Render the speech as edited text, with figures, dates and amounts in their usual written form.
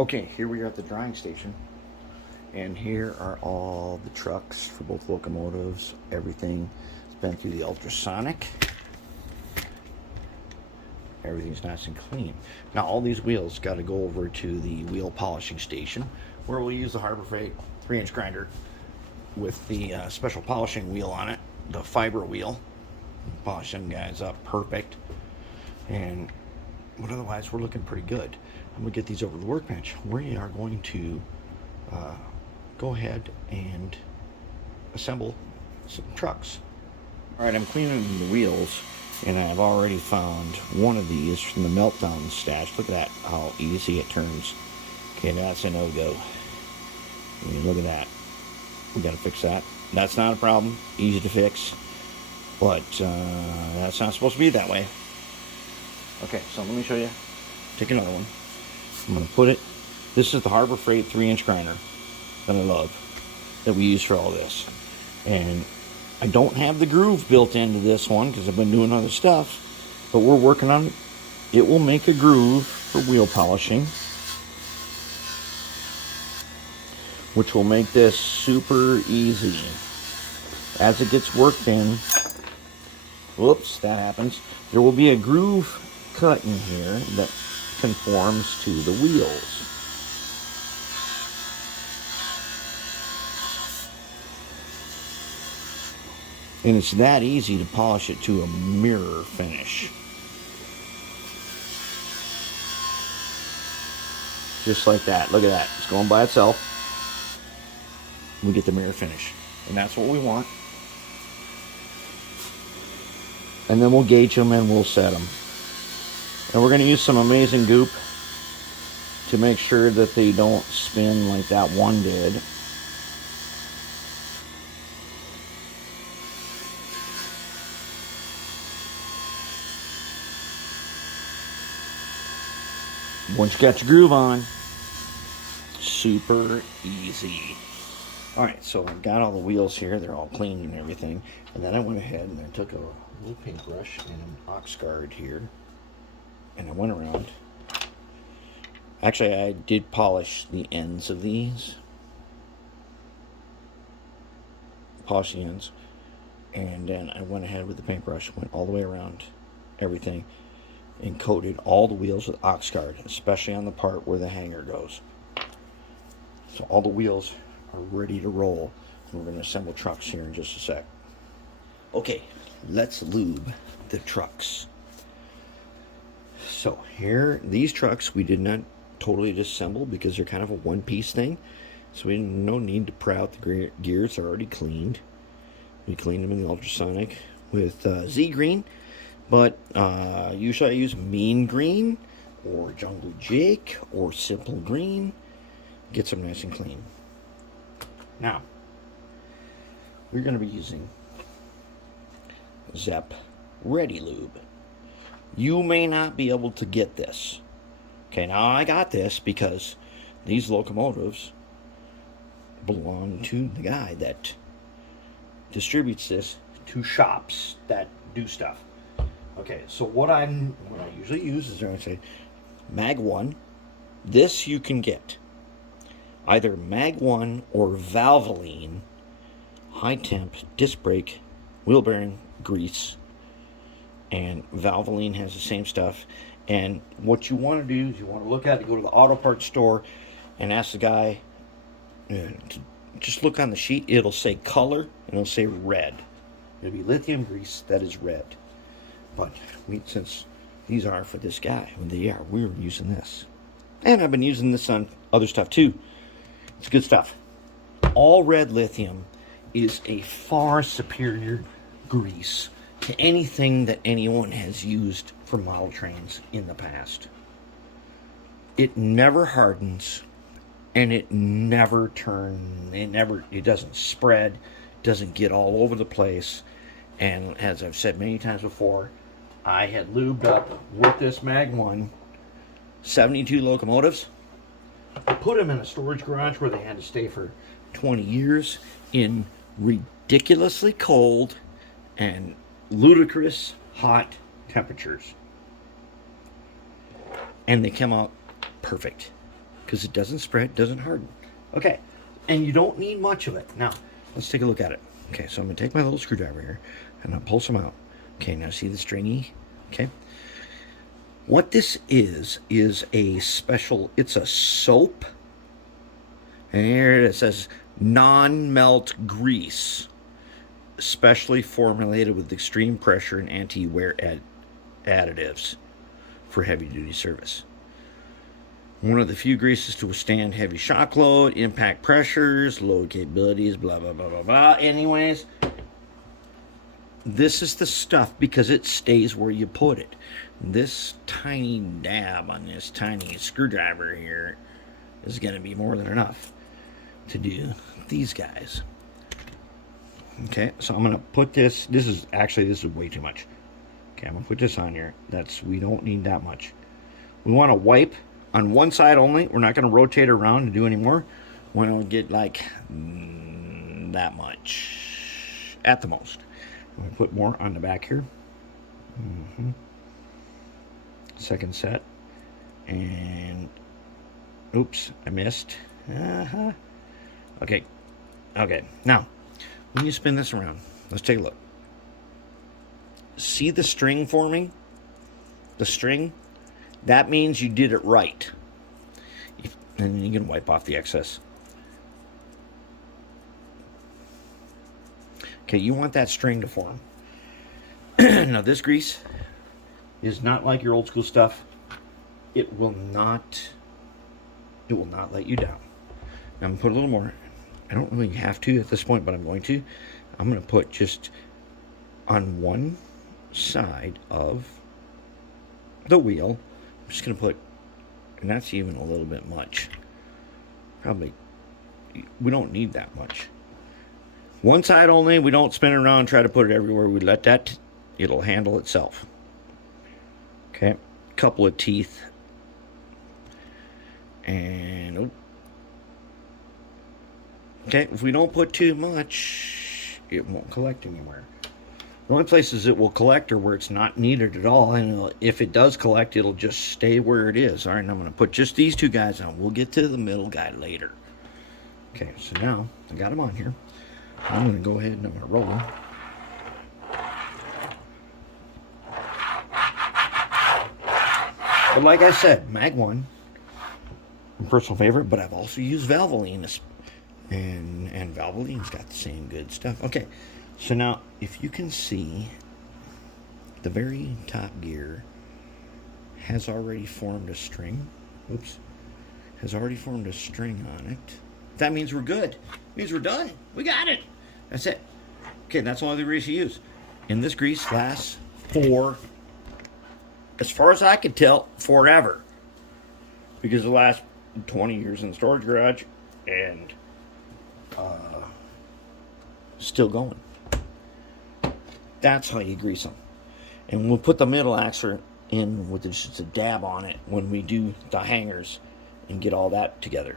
Okay, here we are at the drying station, and here are all the trucks for both locomotives. Everything has been through the ultrasonic. Everything's nice and clean. Now all these wheels got to go over to the wheel polishing station, where we'll use the Harbor Freight 3-inch grinder with the special polishing wheel on it, the fiber wheel. Polish them guys up perfect, but otherwise we're looking pretty good. I'm gonna get these over the workbench. We are going to go ahead and assemble some trucks. All right, I'm cleaning the wheels, and I've already found one of these from the meltdown stash. Look at that, how easy it turns. Okay, now that's a no-go. I mean, look at that. We got to fix that. That's not a problem. Easy to fix. But that's not supposed to be that way. Okay, so let me show you. Take another one. I'm going to put it. This is the Harbor Freight 3-inch grinder that I love, that we use for all this. And I don't have the groove built into this one because I've been doing other stuff, but we're working on it. It will make a groove for wheel polishing, which will make this super easy. As it gets worked in, whoops, that happens, there will be a groove cut in here that conforms to the wheels. And it's that easy to polish it to a mirror finish. Just like that. Look at that. It's going by itself. We get the mirror finish. And that's what we want. And then we'll gauge them and we'll set them. And we're going to use some amazing goop to make sure that they don't spin like that one did. Once you got your groove on, super easy. Alright, so I got all the wheels here. They're all clean and everything. And then I went ahead and I took a little paintbrush and an ox guard here. And I went around. Actually, I did polish the ends of these. Polish the ends. And then I went ahead with the paintbrush, went all the way around everything, and coated all the wheels with ox guard, especially on the part where the hanger goes. So all the wheels are ready to roll. And we're going to assemble trucks here in just a sec. Okay, let's lube the trucks. So here, these trucks we did not totally disassemble because they're kind of a one-piece thing. So we didn't, no need to pry out the gears. They're already cleaned. We cleaned them in the ultrasonic with Z green. But usually I use mean green or jungle jake or simple green. Gets them nice and clean. Now, we're going to be using Zep Ready Lube. You may not be able to get this. Okay, now I got this because these locomotives belong to the guy that distributes this to shops that do stuff. Okay, so what I usually use is, I'm going to say Mag 1. This you can get either Mag 1 or Valvoline high temp disc brake wheel bearing grease. And Valvoline has the same stuff. And what you want to do is you want to look at it, go to the auto parts store and ask the guy to just look on the sheet. It'll say color and it'll say red. It'll be lithium grease that is red. But since these are for this guy, we're using this. And I've been using this on other stuff too. It's good stuff. All red lithium is a far superior grease to anything that anyone has used for model trains in the past. It never hardens, and it never it doesn't spread, doesn't get all over the place. And as I've said many times before, I had lubed up with this Mag 1 72 locomotives. I put them in a storage garage where they had to stay for 20 years in ridiculously cold and ludicrous hot temperatures. And they come out perfect. because it doesn't spread, doesn't harden. Okay, and you don't need much of it. Now, let's take a look at it. Okay, so I'm going to take my little screwdriver here, and I'll pull some out. Okay, now see the stringy? Okay. What this is a special, it's a soap. And here it says non-melt grease, specially formulated with extreme pressure and anti-wear additives for heavy-duty service. One of the few greases to withstand heavy shock load, impact pressures, load capabilities, blah, blah, blah, blah, blah. Anyways, this is the stuff because it stays where you put it. This tiny dab on this tiny screwdriver here is going to be more than enough to do these guys. Okay, so I'm going to put this. This is way too much. Okay, I'm going to put this on here. We don't need that much. We want to wipe on one side only. We're not going to rotate around to do any more. We want to get like that much at the most. I'm going to put more on the back here. Second set. And oops, I missed. Okay. Now, when you spin this around, let's take a look. See the string forming? The string? That means you did it right. And you can wipe off the excess. Okay, you want that string to form. Now, this grease is not like your old school stuff. It will not let you down. Now, I'm going to put a little more. I don't really have to at this point, but I'm going to. I'm going to put just on one side of the wheel. I'm just going to put, and that's even a little bit much. Probably, we don't need that much. One side only. We don't spin it around, try to put it everywhere. We let that, it'll handle itself. Okay, couple of teeth. And, okay, if we don't put too much, it won't collect anywhere. The only places it will collect are where it's not needed at all. And if it does collect, it'll just stay where it is. All right, and I'm going to put just these two guys on. We'll get to the middle guy later. Okay, so now I got them on here. I'm going to go ahead and I'm going to roll them. But like I said, Mag 1, my personal favorite, but I've also used Valvoline. And Valvoline's got the same good stuff. Okay, so now if you can see, the very top gear has already formed a string. Oops. Has already formed a string on it. That means we're good. It means we're done. We got it. That's it. Okay, that's all the grease you use. And this grease lasts for, as far as I could tell, forever. Because the last 20 years in the storage garage and still going. That's how you grease them. And we'll put the middle axle in with just a dab on it when we do the hangers and get all that together.